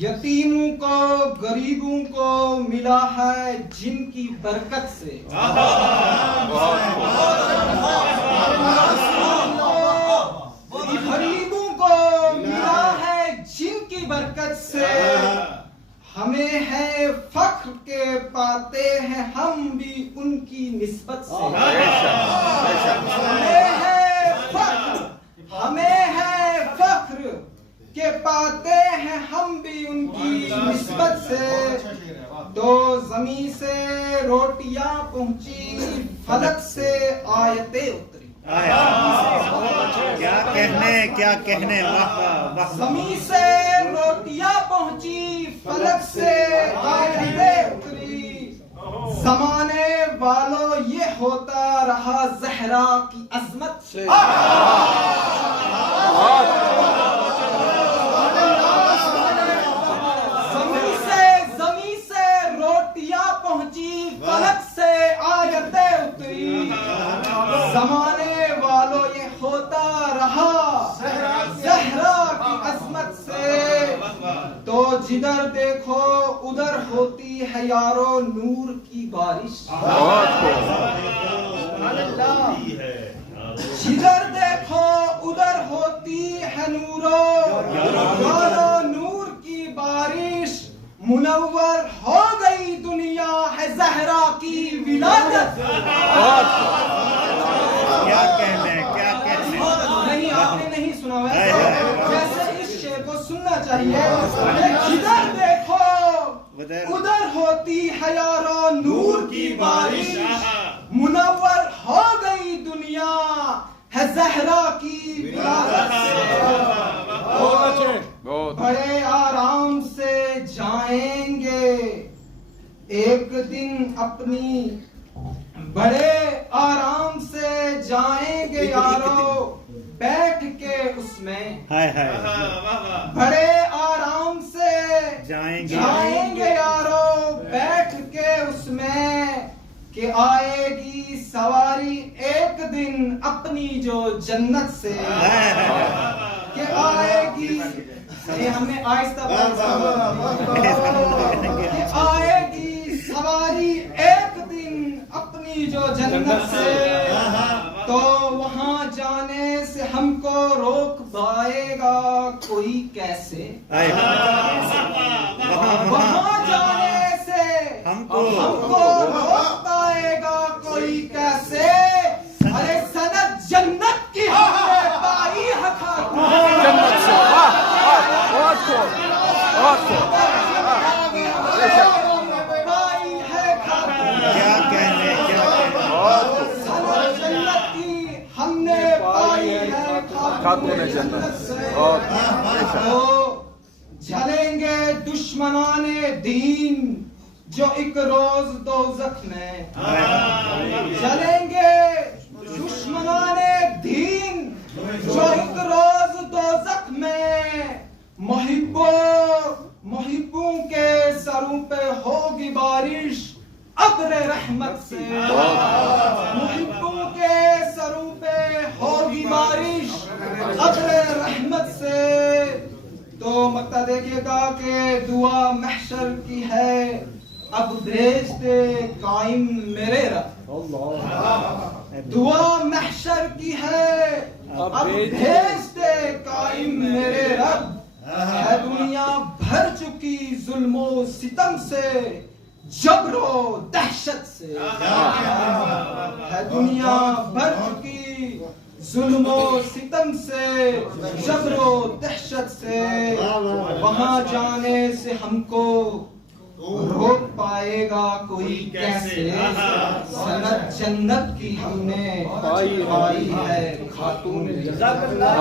यतीमों को गरीबों को मिला है जिनकी बरकत से। गरीबों को मिला है जिनकी बरकत से। हमें है फख्र के पाते हैं हम भी उनकी निस्बत से। हमें है फख्र के पाते हैं हम भी उनकी निस्बत से। तो जमीन से रोटियां पहुंची फलक से आयतें उतरी। क्या कहने वाह वाह। जमीन से रोटियां पहुंची फलक से आयतें उतरी। जमाने वालों ये होता रहा ज़हरा की अजमत से। फलक से आयतें उतरी। जमाने वालों ये होता रहा ज़हरा की अजमत से। तो जिधर देखो उधर होती है यारो नूर की बारिश। जिधर देखो उधर होती है यारो नूर की बारिश। मुनव्वर हो गई दुनिया है ज़हरा की विलादत। क्या कहने नहीं, आपने नहीं सुना जैसे इस शेर को सुनना चाहिए। जिधर देखो उधर होती है यारो नूर की बारिश। मुनव्वर हो गई दुनिया है ज़हरा की विलादत से। बड़े आराम से जाएंगे एक दिन अपनी। बड़े आराम से जाएंगे यारो बैठ के उसमें। बड़े आराम से जाएंगे यारो बैठ के उसमें। कि आएगी सवारी एक दिन अपनी जो जन्नत से। कि आएगी हमने आहिस्ता आएगी सवारी एक दिन अपनी जो जन्नत से। तो वहां जाने से हमको रोक पाएगा कोई कैसे। वहां जाने से हमको रोक पाएगा कोई कैसे। अरे सनद जन्नत की हमने पाई है जन्नत से। क्या कहने जन्नत की हमने पाई है खातून जन्नत से। तो जलेंगे दुश्मनाने दीन जो एक रोज दोज़ख में। जलेंगे दुश्मनाने दीन जो एक रोज दोज़ख में। मुहिब्बों के सरों पे होगी बारिश अब्र रहमत से। मुहिब्बों के सरों पे होगी बारिश अब्र रहमत से। तो मक्ता देखिएगा कि दुआ महशर की है अब भेज दे कायम मेरे रब। दुआ महशर की है अब भेज दे कायम मेरे रब। है दुनिया भर चुकी जुल्मो सितम से जबरो दहशत से। है दुनिया भर चुकी जुल्मो सितम से जबरो दहशत से। वहां जाने से हमको रोक पाएगा कोई कैसे। सनद जन्नत की हमने पाई है खातून जन्नत।